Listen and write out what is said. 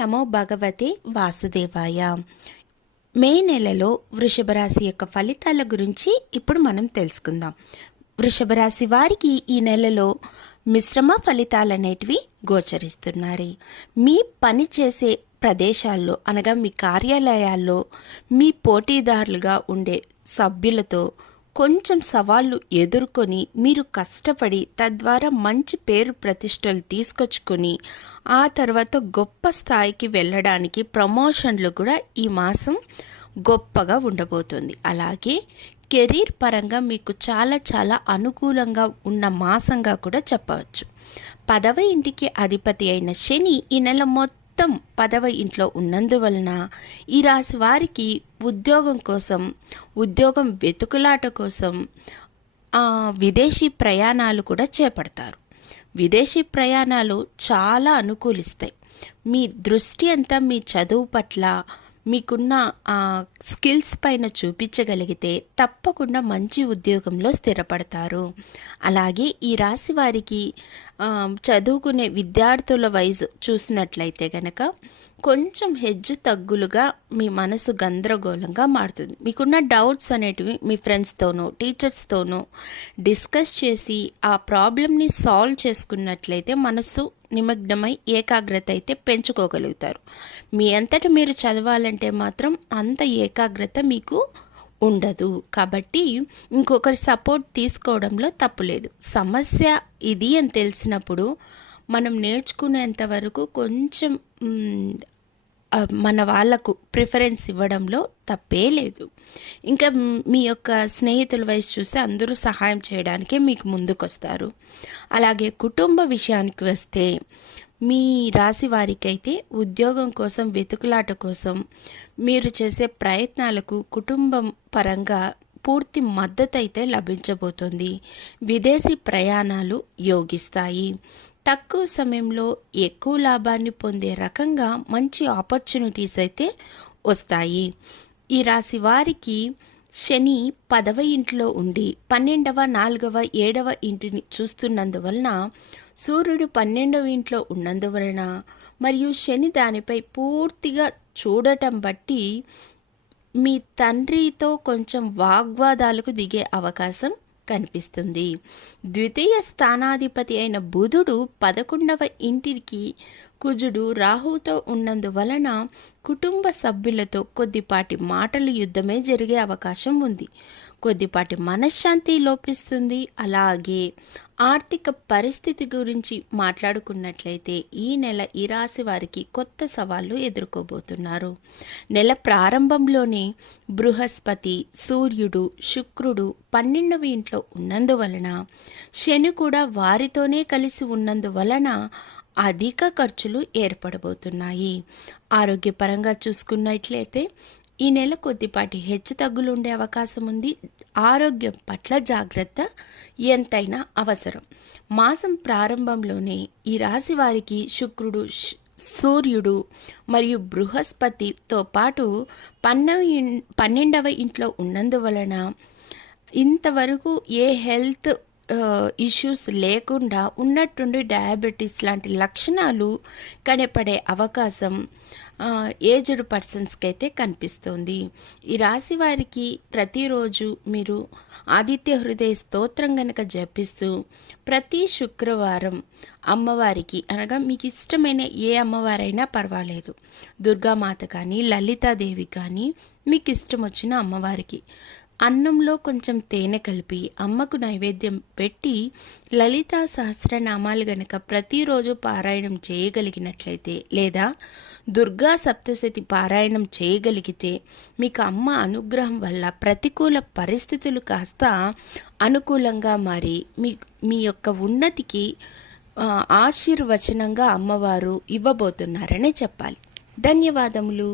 నమో భగవతే వాసుదేవాయ. మే నెలలో వృషభ రాశి యొక్క ఫలితాల గురించి ఇప్పుడు మనం తెలుసుకుందాం. వృషభ రాశి వారికి ఈ నెలలో మిశ్రమ ఫలితాలు అనేటివి గోచరిస్తున్నాయి. మీ పని చేసే ప్రదేశాల్లో అనగా మీ కార్యాలయాల్లో మీ పోటీదారులుగా ఉండే సభ్యులతో కొంచెం సవాళ్ళు ఎదుర్కొని మీరు కష్టపడి తద్వారా మంచి పేరు ప్రతిష్టలు తీసుకొచ్చుకొని ఆ తర్వాత గొప్ప స్థాయికి వెళ్ళడానికి ప్రమోషన్లు కూడా ఈ మాసం గొప్పగా ఉండబోతుంది. అలాగే కెరీర్ పరంగా మీకు చాలా అనుకూలంగా ఉన్న మాసంగా కూడా చెప్పవచ్చు. 10వ ఇంటికి అధిపతి అయిన శని ఈ నెల మొత్తం 10వ ఇంట్లో ఉన్నందువలన ఈ రాశి వారికి ఉద్యోగం వెతుకులాట కోసం విదేశీ ప్రయాణాలు కూడా చేపడతారు. విదేశీ ప్రయాణాలు చాలా అనుకూలిస్తాయి. మీ దృష్టి అంతా మీ చదువు పట్ల మీకున్న స్కిల్స్ పైన చూపించగలిగితే తప్పకుండా మంచి ఉద్యోగంలో స్థిరపడతారు. అలాగే ఈ రాశి వారికి చదువుకునే విద్యార్థుల వయసు చూసినట్లయితే గనక కొంచెం హెజ్జు తగ్గులుగా మీ మనసు గందరగోళంగా మారుతుంది. మీకున్న డౌట్స్ అనేటివి మీ ఫ్రెండ్స్తోనూ టీచర్స్తోనూ డిస్కస్ చేసి ఆ ప్రాబ్లమ్ని సాల్వ్ చేసుకున్నట్లయితే మనసు నిమగ్నమై ఏకాగ్రత అయితే పెంచుకోగలుగుతారు. మీ అంతటా మీరు చదవాలంటే మాత్రం అంత ఏకాగ్రత మీకు ఉండదు. కాబట్టి ఇంకొకరి సపోర్ట్ తీసుకోవడంలో తప్పులేదు. సమస్య ఇది అని తెలిసినప్పుడు మనం నేర్చుకునేంత వరకు కొంచెం మన వాళ్లకు ప్రిఫరెన్స్ ఇవ్వడంలో తప్పే లేదు. ఇంకా మీ యొక్క స్నేహితుల వయసు చూస్తే అందరూ సహాయం చేయడానికే మీకు ముందుకొస్తారు. అలాగే కుటుంబ విషయానికి వస్తే మీ రాశి వారికైతే ఉద్యోగం కోసం వెతుకులాట కోసం మీరు చేసే ప్రయత్నాలకు కుటుంబం పరంగా పూర్తి మద్దతు అయితే లభించబోతుంది. విదేశీ ప్రయాణాలు యోగిస్తాయి. తక్కువ సమయంలో ఎక్కువ లాభాన్ని పొందే రకంగా మంచి ఆపర్చునిటీస్ అయితే వస్తాయి. ఈ రాశి వారికి శని 10వ ఇంట్లో ఉండి 12వ, 4వ, 7వ ఇంటిని చూస్తున్నందువలన సూర్యుడు 12వ ఇంట్లో ఉన్నందువలన మరియు శని దానిపై పూర్తిగా చూడటం బట్టి మీ తండ్రితో కొంచెం వాగ్వాదాలకు దిగే అవకాశం కనిపిస్తుంది. ద్వితీయ స్థానాధిపతి అయిన బుధుడు 11వ ఇంటికి కుజుడు రాహుతో ఉన్నందువలన కుటుంబ సభ్యులతో కొద్దిపాటి మాటలు యుద్ధమే జరిగే అవకాశం ఉంది. కొద్దిపాటి మనశ్శాంతి లోపిస్తుంది. అలాగే ఆర్థిక పరిస్థితి గురించి మాట్లాడుకున్నట్లయితే ఈ నెల ఈ రాశి వారికి కొత్త సవాళ్లు ఎదుర్కోబోతున్నారు. నెల ప్రారంభంలోనే బృహస్పతి, సూర్యుడు, శుక్రుడు 12వ ఇంట్లో ఉన్నందువలన శని కూడా వారితోనే కలిసి ఉన్నందువలన అధిక ఖర్చులు ఏర్పడబోతున్నాయి. ఆరోగ్యపరంగా చూసుకున్నట్లయితే ఈ నెల కొద్దిపాటి హెచ్చు తగ్గులు ఉండే అవకాశం ఉంది. ఆరోగ్యం పట్ల జాగ్రత్త ఎంతైనా అవసరం. మాసం ప్రారంభంలోనే ఈ రాశి వారికి శుక్రుడు, సూర్యుడు మరియు బృహస్పతితో పాటు 12వ ఇంట్లో ఉన్నందువలన ఇంతవరకు ఏ హెల్త్ ఇష్యూస్ లేకుండా ఉన్నట్టుండి డయాబెటీస్ లాంటి లక్షణాలు కనపడే అవకాశం ఏజ్డ్ పర్సన్స్కి అయితే కనిపిస్తుంది. ఈ రాశి వారికి ప్రతిరోజు మీరు ఆదిత్య హృదయ స్తోత్రం గనక జపిస్తూ ప్రతి శుక్రవారం అమ్మవారికి అనగా మీకు ఇష్టమైన ఏ అమ్మవారైనా పర్వాలేదు, దుర్గామాత కానీ లలితాదేవి కానీ మీకు ఇష్టం వచ్చిన అమ్మవారికి అన్నంలో కొంచెం తేనె కలిపి అమ్మకు నైవేద్యం పెట్టి లలితా సహస్రనామాలు గనక ప్రతిరోజు పారాయణం చేయగలిగినట్లయితే లేదా దుర్గా సప్తశతి పారాయణం చేయగలిగితే మీకు అమ్మ అనుగ్రహం వల్ల ప్రతికూల పరిస్థితులు కాస్త అనుకూలంగా మారి మీ యొక్క ఉన్నతికి ఆశీర్వచనంగా అమ్మవారు ఇవ్వబోతున్నారని చెప్పాలి. ధన్యవాదములు.